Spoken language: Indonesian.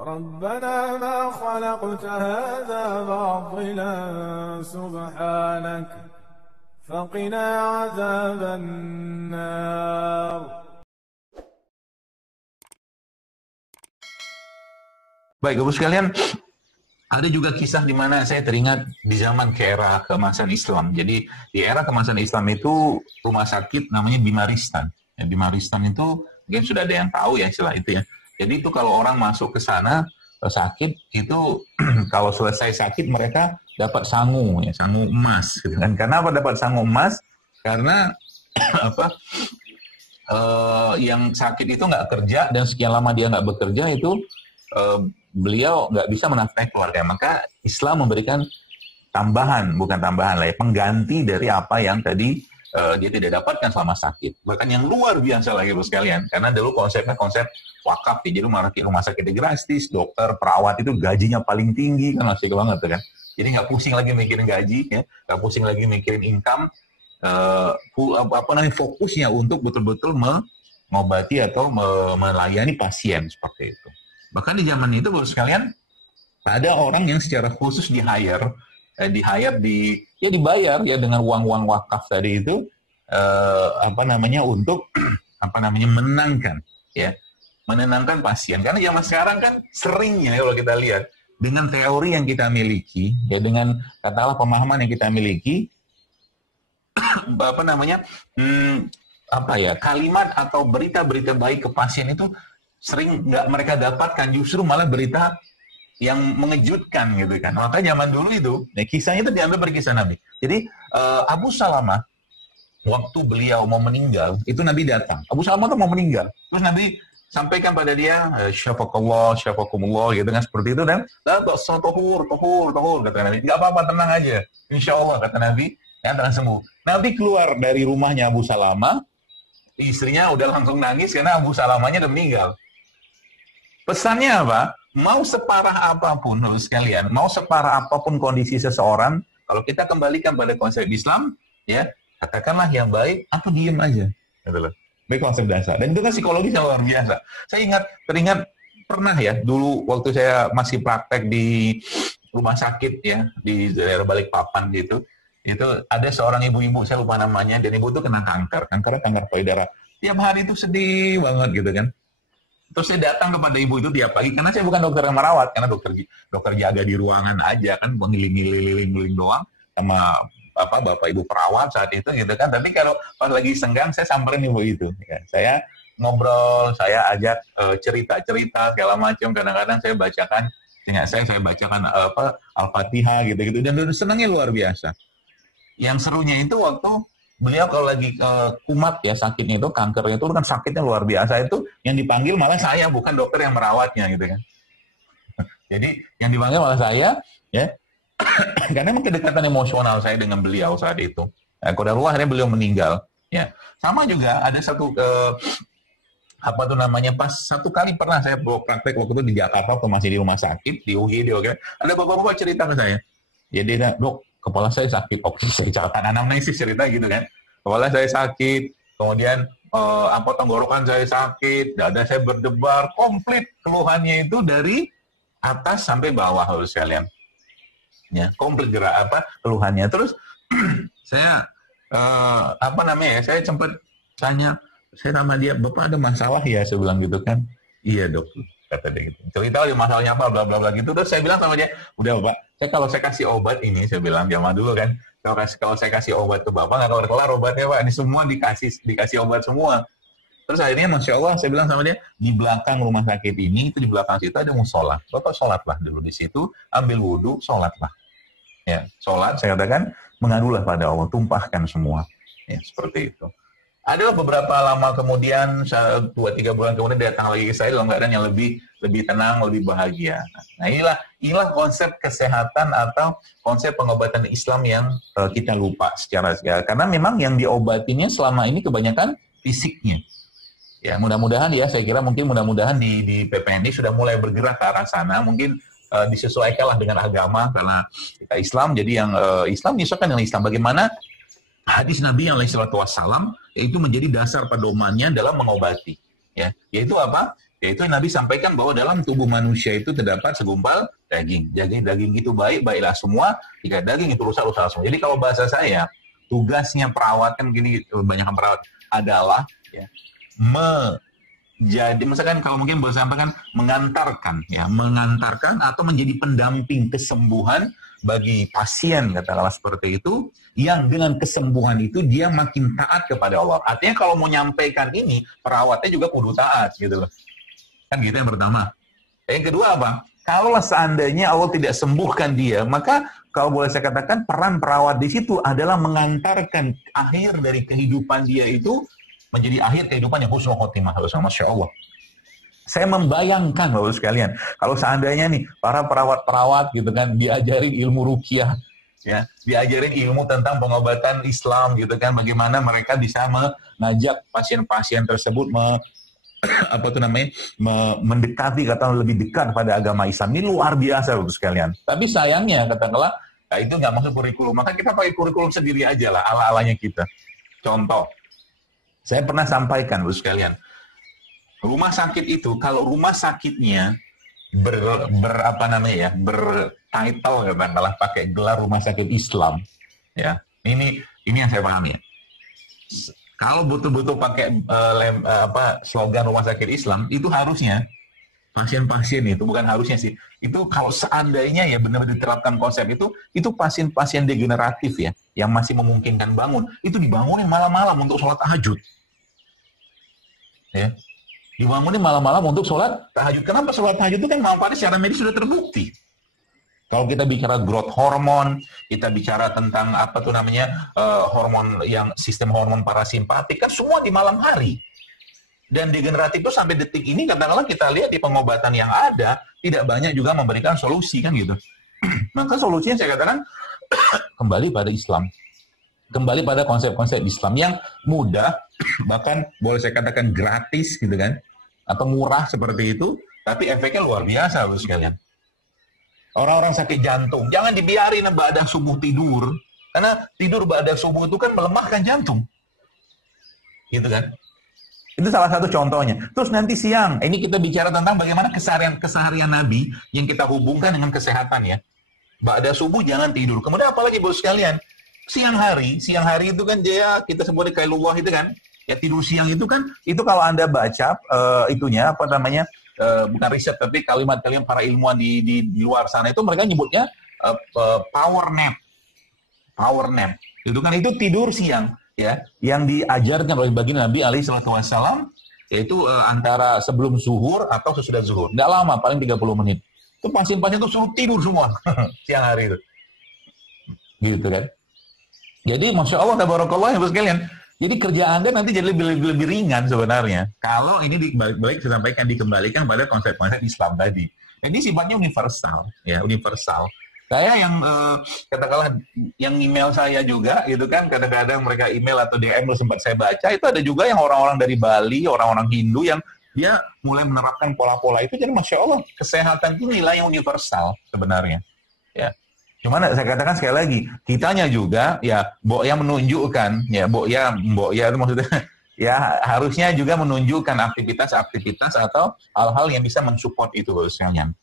ربنا ما خلقت هذا باطلا سبحانك فقنا عذاب النار. Baik, Ibu sekalian, ada juga kisah di mana saya teringat di zaman ke era keemasan Islam. Jadi di era keemasan Islam itu rumah sakit namanya Bimaristan. Ya, Bimaristan itu mungkin sudah ada yang tahu ya istilah itu ya. Jadi itu kalau orang masuk ke sana sakit itu kalau selesai sakit mereka dapat sangu ya, sangu emas gitu kan. Karena apa dapat sangu emas? Karena apa? Yang sakit itu nggak kerja dan sekian lama dia nggak bekerja itu beliau nggak bisa menafkahi keluarga. Maka Islam memberikan tambahan, bukan tambahan lah ya, pengganti dari apa yang tadi dia tidak dapatkan selama sakit. Bahkan yang luar biasa lagi Ibu sekalian, karena dulu konsepnya konsep wakaf ya, jadi rumah sakit gratis, dokter, perawat itu gajinya paling tinggi, kan asik banget tuh kan. Jadi nggak pusing lagi mikirin gaji, ya, nggak pusing lagi mikirin income, fokusnya untuk betul-betul mengobati atau melayani pasien seperti itu. Bahkan di zaman itu, Bapak sekalian, ada orang yang secara khusus dibayar ya dengan uang-uang wakaf tadi itu untuk menenangkan pasien. Karena zaman sekarang kan seringnya kalau kita lihat dengan teori yang kita miliki, ya dengan katakanlah pemahaman yang kita miliki, kalimat atau berita-berita baik ke pasien itu sering nggak mereka dapatkan, justru malah berita yang mengejutkan gitu kan. Maka zaman dulu itu, kisahnya itu diambil dari kisah Nabi. Jadi Abu Salamah waktu beliau mau meninggal, itu Nabi datang. Abu Salamah tuh mau meninggal, terus Nabi sampaikan pada dia, syafakallah, syafakumullah gitu kan seperti itu dan tohur kata Nabi. Nggak apa-apa, tenang aja, insya Allah kata Nabi, yang akan sembuh. Nabi keluar dari rumahnya Abu Salamah, istrinya udah langsung nangis karena Abu Salamahnya udah meninggal. Pesannya apa? Mau separah apapun, sekalian, mau separah apapun kondisi seseorang, kalau kita kembalikan pada konsep Islam, ya katakanlah yang baik atau diem aja. Gitu loh. Baik konsep dasar. Dan itu kan psikologi yang luar biasa. Saya teringat pernah ya, dulu waktu saya masih praktek di rumah sakit ya, di daerah Balikpapan gitu, itu ada seorang ibu-ibu, saya lupa namanya, dan ibu itu kena kanker payudara. Tiap hari itu sedih banget gitu kan. Terus saya datang kepada ibu itu tiap pagi, karena saya bukan dokter yang merawat, karena dokter jaga di ruangan aja kan, ngiling-ngiling doang sama bapak ibu perawat saat itu gitu kan. Tapi kalau pas lagi senggang, saya samperin ibu itu. Ya. Saya ngobrol, saya ajak cerita-cerita segala macam. Kadang-kadang saya bacakan, saya bacakan Al-Fatihah gitu-gitu, dan senangnya luar biasa. Yang serunya itu waktu beliau kalau lagi kumat ya sakitnya itu, kankernya itu kan sakitnya luar biasa, itu yang dipanggil malah saya, bukan dokter yang merawatnya gitu kan. Jadi yang dipanggil malah saya ya, karena memang kedekatan emosional saya dengan beliau saat itu. Nah, qadarullah akhirnya beliau meninggal ya. Sama juga ada pas satu kali pernah saya praktek waktu itu di Jakarta, waktu masih di rumah sakit di UGD, oke. Ada bapak-bapak cerita ke saya. Ya dia, dok, kepala saya sakit. Oke, saya catatan anamnesis cerita gitu kan. Kepala saya sakit, kemudian tenggorokan saya sakit, dada saya berdebar, komplit keluhannya itu dari atas sampai bawah harus sekalian. Ya, komplit keluhannya. Terus saya saya sempat tanya, saya sama dia, "Bapak ada masalah ya?" Saya bilang gitu kan. "Iya, Dok," kata dia gitu. Cerita aja masalahnya apa, bla bla bla gitu. Terus saya bilang sama dia, "Udah, Bapak, kalau saya kasih obat ini," saya bilang zaman dulu kan, kalau saya kasih obat ke Bapak nggak kelar obatnya, Pak. Ini semua dikasih obat semua. Terus akhirnya Masya Allah saya bilang sama dia, di belakang rumah sakit ini, itu di belakang situ ada musola. Bapak sholatlah dulu di situ, ambil wudhu, sholatlah. Ya, sholat, saya katakan, mengadulah pada Allah, tumpahkan semua. Ya, seperti itu. Ada beberapa lama kemudian, 2-3 bulan kemudian datang lagi ke saya dalam keadaan yang lebih tenang, lebih bahagia. Nah inilah konsep kesehatan atau konsep pengobatan Islam yang kita lupa karena memang yang diobatinya selama ini kebanyakan fisiknya. Ya mudah-mudahan ya, saya kira mudah-mudahan di PPNI sudah mulai bergerak ke arah sana, mungkin disesuaikanlah dengan agama karena kita Islam, jadi yang Islam menyesuaikan dengan Islam. Bagaimana hadis Nabi alaihi salatu wassalam, yaitu menjadi dasar pedomannya dalam mengobati, ya, yaitu apa? Yaitu Nabi sampaikan bahwa dalam tubuh manusia itu terdapat segumpal daging. Daging itu baik, baiklah semua. Jika daging itu rusak, rusak semua. Jadi kalau bahasa saya, tugasnya perawat kan gini, banyak perawat adalah ya, jadi misalkan kalau mungkin boleh sampaikan mengantarkan atau menjadi pendamping kesembuhan bagi pasien, katakanlah seperti itu, yang dengan kesembuhan itu dia makin taat kepada Allah. Artinya kalau mau nyampaikan ini, perawatnya juga kudu taat gitu loh. Kan gitu yang pertama. Yang kedua apa? Kalau seandainya Allah tidak sembuhkan dia, maka kalau boleh saya katakan peran perawat di situ adalah mengantarkan akhir dari kehidupan dia itu menjadi akhir kehidupan yang husnul khotimah. Masya Allah. Saya membayangkan Bapak sekalian, kalau seandainya nih para perawat-perawat gitu kan diajarin ilmu ruqyah, ya, diajarin ilmu tentang pengobatan Islam gitu kan, bagaimana mereka bisa mengajak pasien-pasien tersebut mendekati, katakanlah lebih dekat pada agama Islam. Ini luar biasa Bapak sekalian. Tapi sayangnya katakanlah itu nggak masuk kurikulum, maka kita pakai kurikulum sendiri aja lah, ala-alanya kita. Contoh, saya pernah sampaikan Bapak sekalian, rumah sakit itu kalau rumah sakitnya bertitle katakanlah pakai gelar rumah sakit Islam, ya. Ini yang saya pahami ya. Kalau betul-betul pakai slogan rumah sakit Islam, itu harusnya pasien-pasien itu, bukan harusnya sih, itu kalau seandainya ya benar-benar diterapkan konsep itu pasien-pasien degeneratif ya, yang masih memungkinkan bangun, itu dibangunin malam-malam untuk sholat tahajud. Ya. Dibangunin malam-malam untuk sholat tahajud. Kenapa sholat tahajud itu kan manfaatnya secara medis sudah terbukti. Kalau kita bicara growth hormon, kita bicara tentang hormon yang sistem hormon parasimpatik, kan semua di malam hari. Dan degeneratif itu sampai detik ini katakanlah kita lihat di pengobatan yang ada tidak banyak juga memberikan solusi kan gitu. Maka solusinya saya katakan kembali pada Islam. Kembali pada konsep-konsep Islam yang mudah, bahkan boleh saya katakan gratis gitu kan, atau murah seperti itu, tapi efeknya luar biasa loh sekalian. Orang-orang sakit jantung, jangan dibiarin ba'da subuh tidur, karena tidur ba'da subuh itu kan melemahkan jantung. Gitu kan? Itu salah satu contohnya. Terus nanti siang, ini kita bicara tentang bagaimana keseharian Nabi yang kita hubungkan dengan kesehatan ya. Ba'da subuh jangan tidur. Kemudian apalagi bos sekalian? Siang hari itu kan dia kita sebut kailullah itu kan, ya tidur siang itu kan, itu kalau Anda baca bukan riset tapi kalimat-kalimat para ilmuwan di luar sana itu mereka nyebutnya power nap. Itu kan itu tidur siang ya, yang diajarkan oleh baginda Nabi alaihi salatu wassalam, yaitu antara sebelum zuhur atau sesudah zuhur. Nggak lama, paling 30 menit. Itu pasien-pasien itu suruh tidur semua siang hari itu. Gitu kan. Jadi Masya Allah, tabarakallah ya sekalian. Jadi kerja Anda nanti jadi lebih ringan sebenarnya. Kalau ini baik saya sampaikan dikembalikan pada konsep-konsep Islam tadi. Ini sifatnya universal, ya universal. Saya yang katakanlah yang email saya juga gitu kan, kadang-kadang mereka email atau DM sempat saya baca, itu ada juga yang orang-orang dari Bali, orang-orang Hindu yang dia mulai menerapkan pola-pola itu. Jadi Masya Allah, kesehatan itu nilai yang universal sebenarnya. Ya. Cuman saya katakan sekali lagi, kitanya juga ya Mbokya menunjukkan, ya Mbokya itu maksudnya ya harusnya juga menunjukkan aktivitas-aktivitas atau hal-hal yang bisa mensupport itu sekalian.